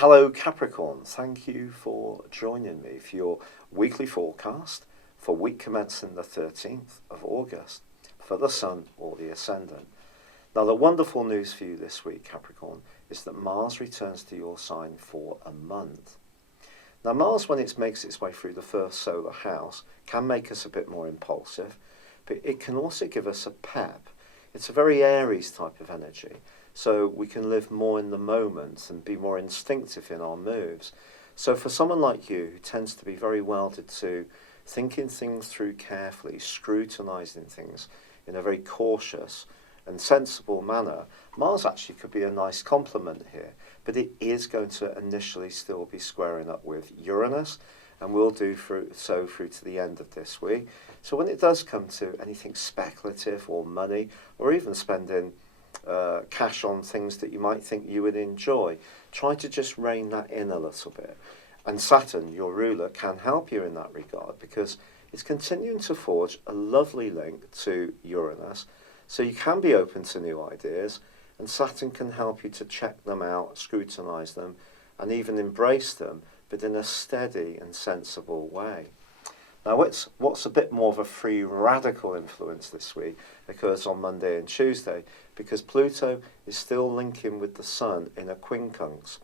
Hello Capricorn, thank you for joining me for your weekly forecast for week commencing the 13th of August for the Sun or the Ascendant. Now the wonderful news for you this week, Capricorn, is that Mars returns to your sign for a month. Now Mars, when it makes its way through the first solar house, can make us a bit more impulsive, but it can also give us a pep. It's a very Aries type of energy. So we can live more in the moment and be more instinctive in our moves. So for someone like you, who tends to be very welded to thinking things through carefully, scrutinising things in a very cautious and sensible manner, Mars actually could be a nice complement here. But it is going to initially still be squaring up with Uranus, and will do so through to the end of this week. So when it does come to anything speculative or money, or even spending cash on things that you might think you would enjoy, try to just rein that in a little bit. And Saturn, your ruler, can help you in that regard because it's continuing to forge a lovely link to Uranus, so you can be open to new ideas, and Saturn can help you to check them out, scrutinise them, and even embrace them, but in a steady and sensible way. Now, what's a bit more of a free radical influence this week occurs on Monday and Tuesday, because Pluto is still linking with the Sun in a quincunx.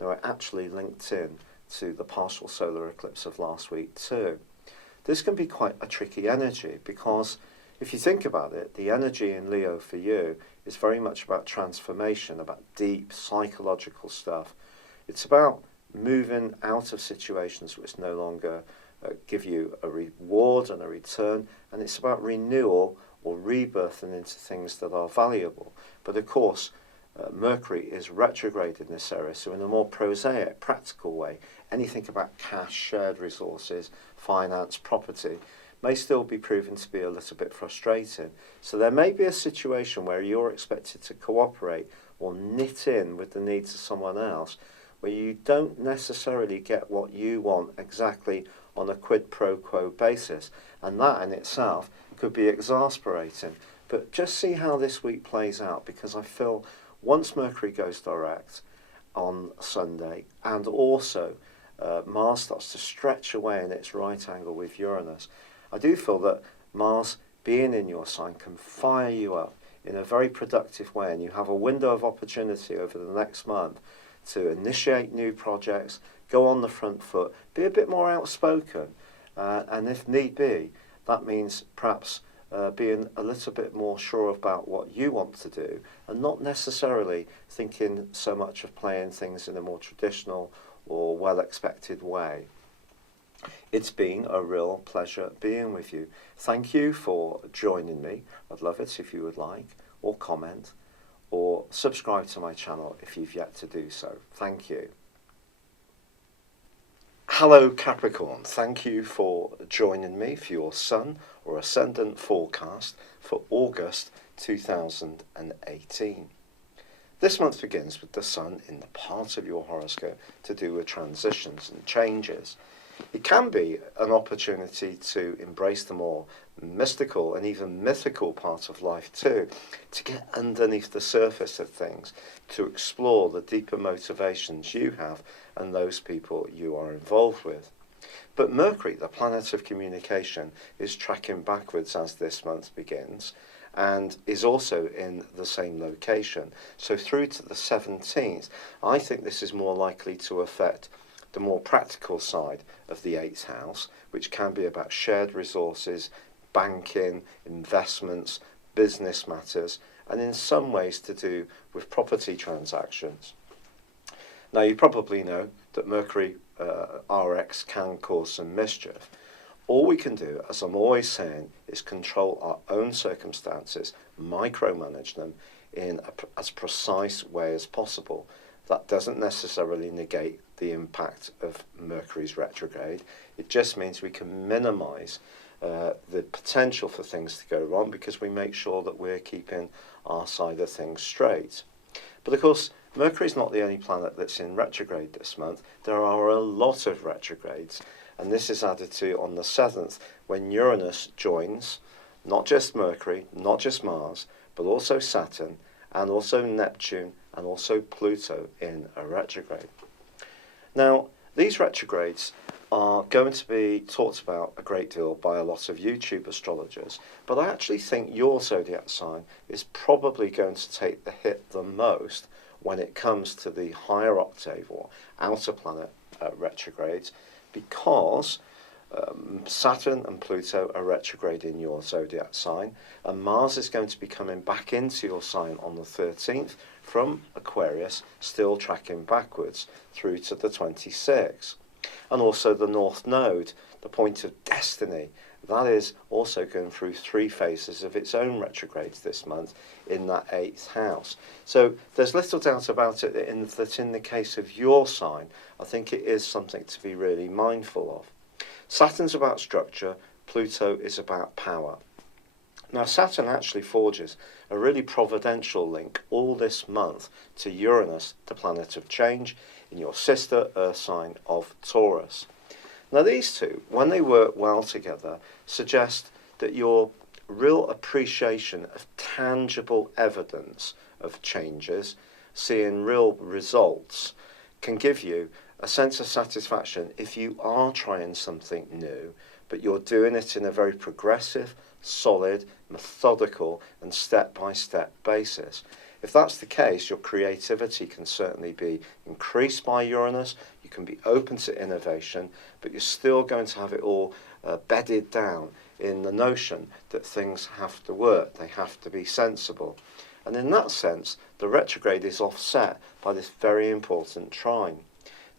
Now, it actually linked in to the partial solar eclipse of last week too. This can be quite a tricky energy because if you think about it, the energy in Leo for you is very much about transformation, about deep psychological stuff. It's about moving out of situations which no longer give you a reward and a return, and it's about renewal or rebirthing into things that are valuable. But of course, Mercury is retrograde in this area, so in a more prosaic, practical way, anything about cash, shared resources, finance, property may still be proven to be a little bit frustrating. So there may be a situation where you're expected to cooperate or knit in with the needs of someone else, where you don't necessarily get what you want exactly on a quid pro quo basis, and that in itself could be exasperating. But just see how this week plays out, because I feel once Mercury goes direct on Sunday, and also Mars starts to stretch away in its right angle with Uranus, I do feel that Mars being in your sign can fire you up in a very productive way, and you have a window of opportunity over the next month to initiate new projects, go on the front foot, be a bit more outspoken, and if need be, that means perhaps being a little bit more sure about what you want to do, and not necessarily thinking so much of playing things in a more traditional or well-expected way. It's been a real pleasure being with you. Thank you for joining me. I'd love it if you would like, or comment, or subscribe to my channel if you've yet to do so. Thank you. Hello Capricorn, thank you for joining me for your Sun or Ascendant forecast for August 2018. This month begins with the Sun in the part of your horoscope to do with transitions and changes. It can be an opportunity to embrace the more mystical and even mythical part of life too, to get underneath the surface of things, to explore the deeper motivations you have and those people you are involved with. But Mercury, the planet of communication, is tracking backwards as this month begins, and is also in the same location. So through to the 17th, I think this is more likely to affect the more practical side of the 8th house, which can be about shared resources, banking, investments, business matters, and in some ways to do with property transactions. Now, you probably know that Mercury RX can cause some mischief. All we can do, as I'm always saying, is control our own circumstances, micromanage them in as precise way as possible. That doesn't necessarily negate the impact of Mercury's retrograde. It just means we can minimise the potential for things to go wrong, because we make sure that we're keeping our side of things straight. But of course, Mercury is not the only planet that's in retrograde this month. There are a lot of retrogrades, and this is added to on the 7th, when Uranus joins not just Mercury, not just Mars, but also Saturn, and also Neptune, and also Pluto in a retrograde. Now, these retrogrades are going to be talked about a great deal by a lot of YouTube astrologers, but I actually think your zodiac sign is probably going to take the hit the most when it comes to the higher octave or outer planet retrogrades, because Saturn and Pluto are retrograde in your zodiac sign, and Mars is going to be coming back into your sign on the 13th from Aquarius, still tracking backwards through to the 26th. And also the North Node, the point of destiny, that is also going through 3 phases of its own retrogrades this month in that 8th house. So there's little doubt about it that in the case of your sign, I think it is something to be really mindful of. Saturn's about structure, Pluto is about power. Now, Saturn actually forges a really providential link all this month to Uranus, the planet of change, in your sister Earth sign of Taurus. Now, these two, when they work well together, suggest that your real appreciation of tangible evidence of changes, seeing real results, can give you a sense of satisfaction if you are trying something new, but you're doing it in a very progressive, solid, methodical and step-by-step basis. If that's the case, your creativity can certainly be increased by Uranus. You can be open to innovation, but you're still going to have it all bedded down in the notion that things have to work, they have to be sensible. And in that sense, the retrograde is offset by this very important trine.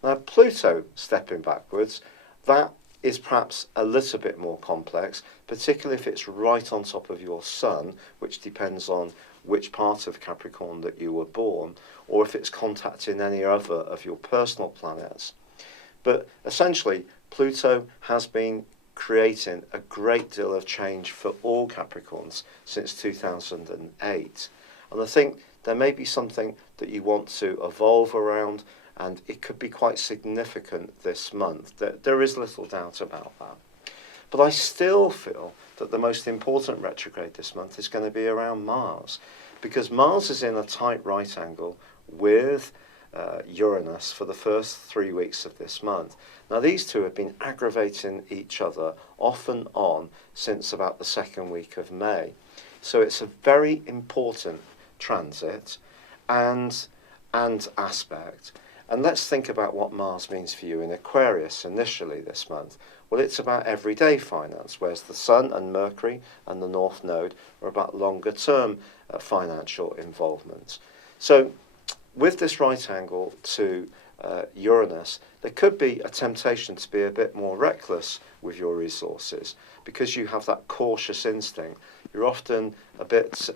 Now, Pluto stepping backwards, that is perhaps a little bit more complex, particularly if it's right on top of your sun, which depends on which part of Capricorn that you were born, or if it's contacting any other of your personal planets. But essentially, Pluto has been creating a great deal of change for all Capricorns since 2008. And I think there may be something that you want to evolve around, and it could be quite significant this month. There is little doubt about that. But I still feel that the most important retrograde this month is going to be around Mars, because Mars is in a tight right angle with Uranus for the first 3 weeks of this month. Now, these two have been aggravating each other off and on since about the 2nd week of May. So it's a very important transit and aspect. And let's think about what Mars means for you in Aquarius initially this month. Well, it's about everyday finance, whereas the Sun and Mercury and the North Node are about longer term financial involvement. So with this right angle to Uranus, there could be a temptation to be a bit more reckless with your resources because you have that cautious instinct. You're often a bit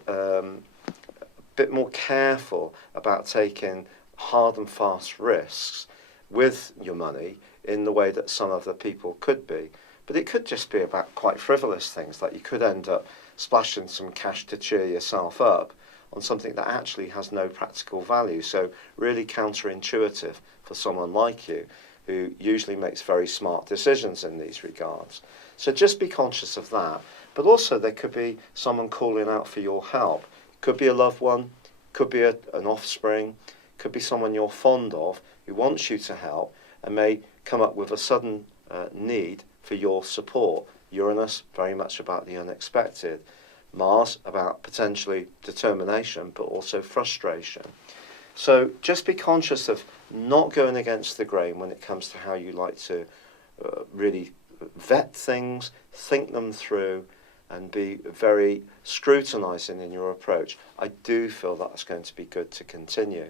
more careful about taking hard and fast risks with your money in the way that some other people could be. But it could just be about quite frivolous things, like you could end up splashing some cash to cheer yourself up on something that actually has no practical value. So really counterintuitive for someone like you, who usually makes very smart decisions in these regards. So just be conscious of that. But also there could be someone calling out for your help. Could be a loved one, could be an offspring, could be someone you're fond of who wants you to help and may come up with a sudden need for your support. Uranus, very much about the unexpected. Mars, about potentially determination, but also frustration. So just be conscious of not going against the grain when it comes to how you like to really vet things, think them through, and be very scrutinising in your approach. I do feel that's going to be good to continue.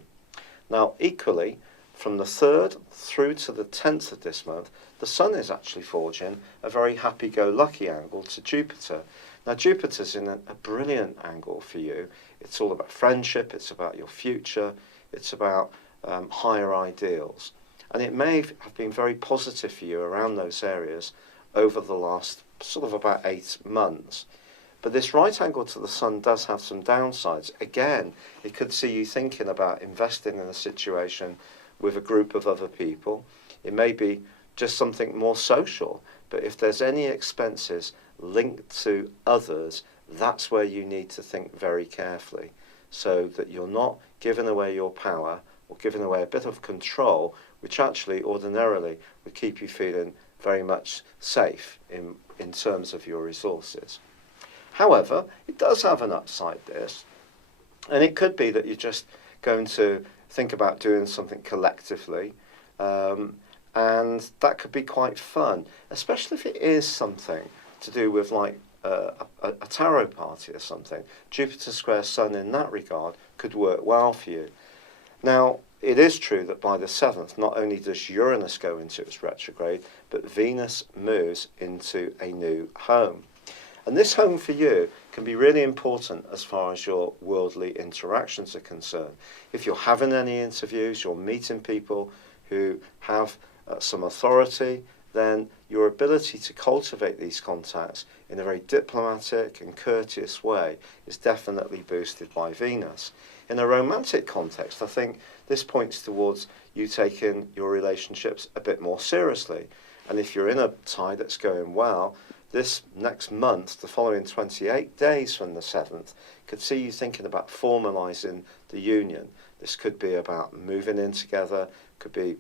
Now, equally, from the 3rd through to the 10th of this month, the Sun is actually forging a very happy-go-lucky angle to Jupiter. Now, Jupiter's in a brilliant angle for you. It's all about friendship, it's about your future, it's about higher ideals. And it may have been very positive for you around those areas over the last sort of about 8 months. But this right angle to the Sun does have some downsides. Again, it could see you thinking about investing in a situation with a group of other people. It may be just something more social, but if there's any expenses linked to others, that's where you need to think very carefully so that you're not giving away your power or giving away a bit of control which actually ordinarily would keep you feeling very much safe in terms of your resources. However, it does have an upside, this, and it could be that you're just going to think about doing something collectively, and that could be quite fun, especially if it is something to do with like a tarot party or something. Jupiter square Sun in that regard could work well for you. Now, it is true that by the 7th, not only does Uranus go into its retrograde, but Venus moves into a new home. And this home for you can be really important as far as your worldly interactions are concerned. If you're having any interviews, you're meeting people who have some authority, then your ability to cultivate these contacts in a very diplomatic and courteous way is definitely boosted by Venus. In a romantic context, I think this points towards you taking your relationships a bit more seriously. And if you're in a tie that's going well, this next month, the following 28 days from the 7th, could see you thinking about formalising the union. This could be about moving in together, could be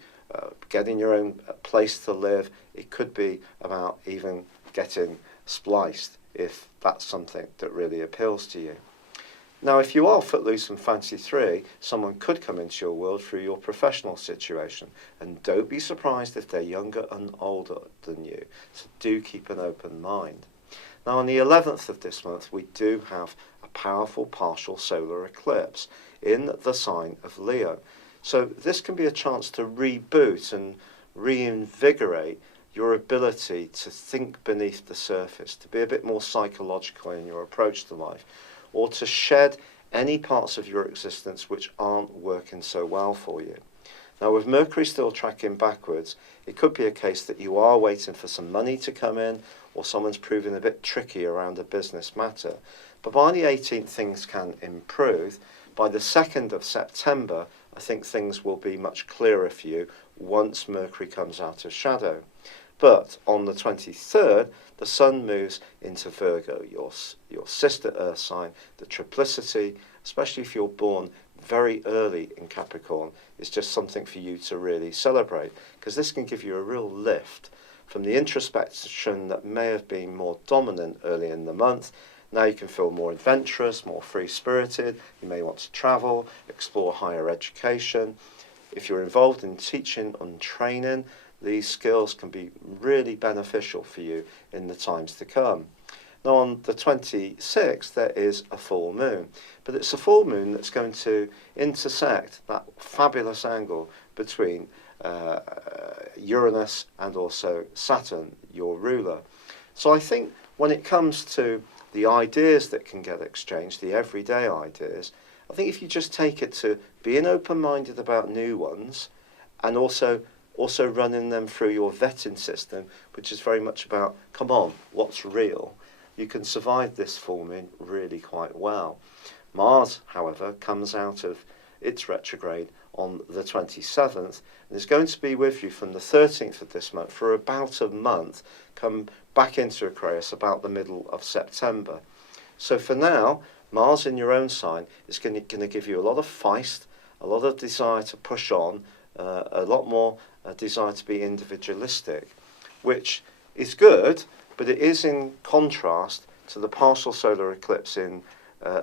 getting your own place to live. It could be about even getting spliced, if that's something that really appeals to you. Now, if you are footloose and fancy free, someone could come into your world through your professional situation. And don't be surprised if they're younger and older than you. So do keep an open mind. Now, on the 11th of this month, we do have a powerful partial solar eclipse in the sign of Leo. So this can be a chance to reboot and reinvigorate your ability to think beneath the surface, to be a bit more psychological in your approach to life, or to shed any parts of your existence which aren't working so well for you. Now, with Mercury still tracking backwards, it could be a case that you are waiting for some money to come in, or someone's proving a bit tricky around a business matter. But by the 18th, things can improve. By the 2nd of September, I think things will be much clearer for you once Mercury comes out of shadow. But on the 23rd, the Sun moves into Virgo, your sister Earth sign. The triplicity, especially if you're born very early in Capricorn, is just something for you to really celebrate, because this can give you a real lift from the introspection that may have been more dominant early in the month. Now you can feel more adventurous, more free-spirited. You may want to travel, explore higher education. If you're involved in teaching and training, these skills can be really beneficial for you in the times to come. Now, on the 26th, there is a full moon, but it's a full moon that's going to intersect that fabulous angle between Uranus and also Saturn, your ruler. So I think when it comes to the ideas that can get exchanged, the everyday ideas, I think if you just take it to being open-minded about new ones, and also running them through your vetting system, which is very much about, come on, what's real, you can survive this full moon really quite well. Mars, however, comes out of its retrograde on the 27th, and is going to be with you from the 13th of this month for about a month, come back into Aquarius about the middle of September. So for now, Mars in your own sign is going to give you a lot of feist, a lot of desire to push on, a lot more desire to be individualistic, which is good, but it is in contrast to the partial solar eclipse in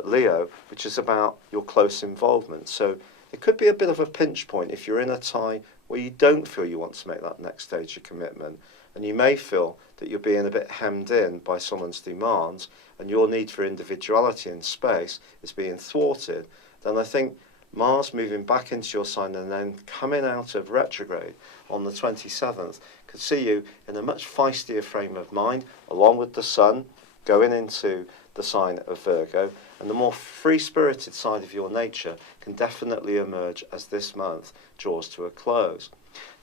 Leo, which is about your close involvement. So it could be a bit of a pinch point if you're in a tie where you don't feel you want to make that next stage of commitment, and you may feel that you're being a bit hemmed in by someone's demands, and your need for individuality and space is being thwarted. Then I think Mars moving back into your sign and then coming out of retrograde on the 27th could see you in a much feistier frame of mind, along with the Sun going into the sign of Virgo, and the more free-spirited side of your nature can definitely emerge as this month draws to a close.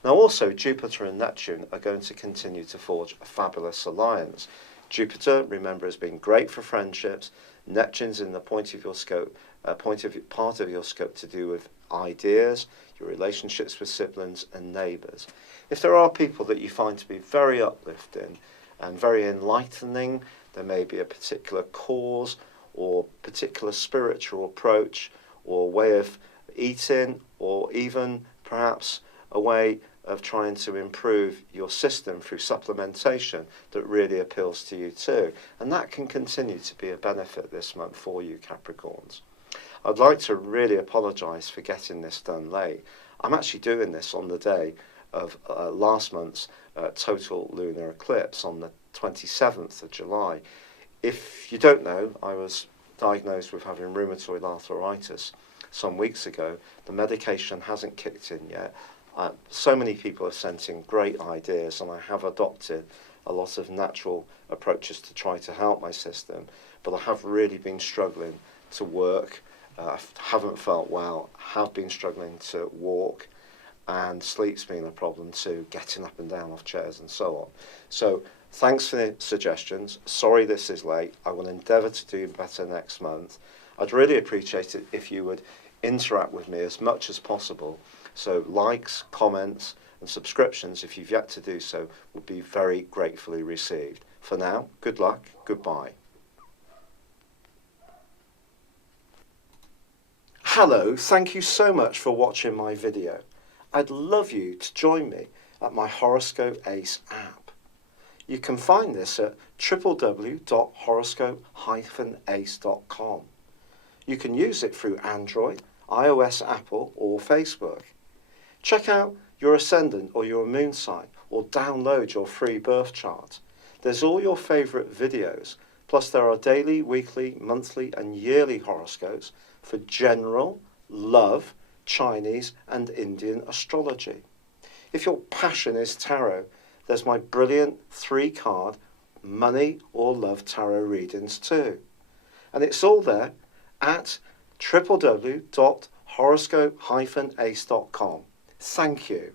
Now also, Jupiter and Neptune are going to continue to forge a fabulous alliance. Jupiter, remember, has been great for friendships. Neptune's in the point of your scope, part of your scope to do with ideas, your relationships with siblings and neighbours. If there are people that you find to be very uplifting and very enlightening, there may be a particular cause or particular spiritual approach or way of eating, or even perhaps a way of trying to improve your system through supplementation that really appeals to you too. And that can continue to be a benefit this month for you, Capricorns. I'd like to really apologise for getting this done late. I'm actually doing this on the day of last month's total lunar eclipse on the 27th of July. If you don't know, I was diagnosed with having rheumatoid arthritis some weeks ago. The medication hasn't kicked in yet. So many people have sent in great ideas, and I have adopted a lot of natural approaches to try to help my system, but I have really been struggling to work. I haven't felt well, have been struggling to walk, and sleep's been a problem too, getting up and down off chairs and so on. So thanks for the suggestions. Sorry this is late. I will endeavour to do better next month. I'd really appreciate it if you would interact with me as much as possible. So likes, comments and subscriptions, if you've yet to do so, would be very gratefully received. For now, good luck, goodbye. Hello, thank you so much for watching my video. I'd love you to join me at my Horoscope Ace app. You can find this at www.horoscope-ace.com. You can use it through Android, iOS, Apple or Facebook. Check out your ascendant or your moon sign, or download your free birth chart. There's all your favourite videos, plus there are daily, weekly, monthly and yearly horoscopes for general, love, Chinese and Indian astrology. If your passion is tarot, there's my brilliant 3-card money or love tarot readings too. And it's all there at www.horoscope-ace.com. Thank you.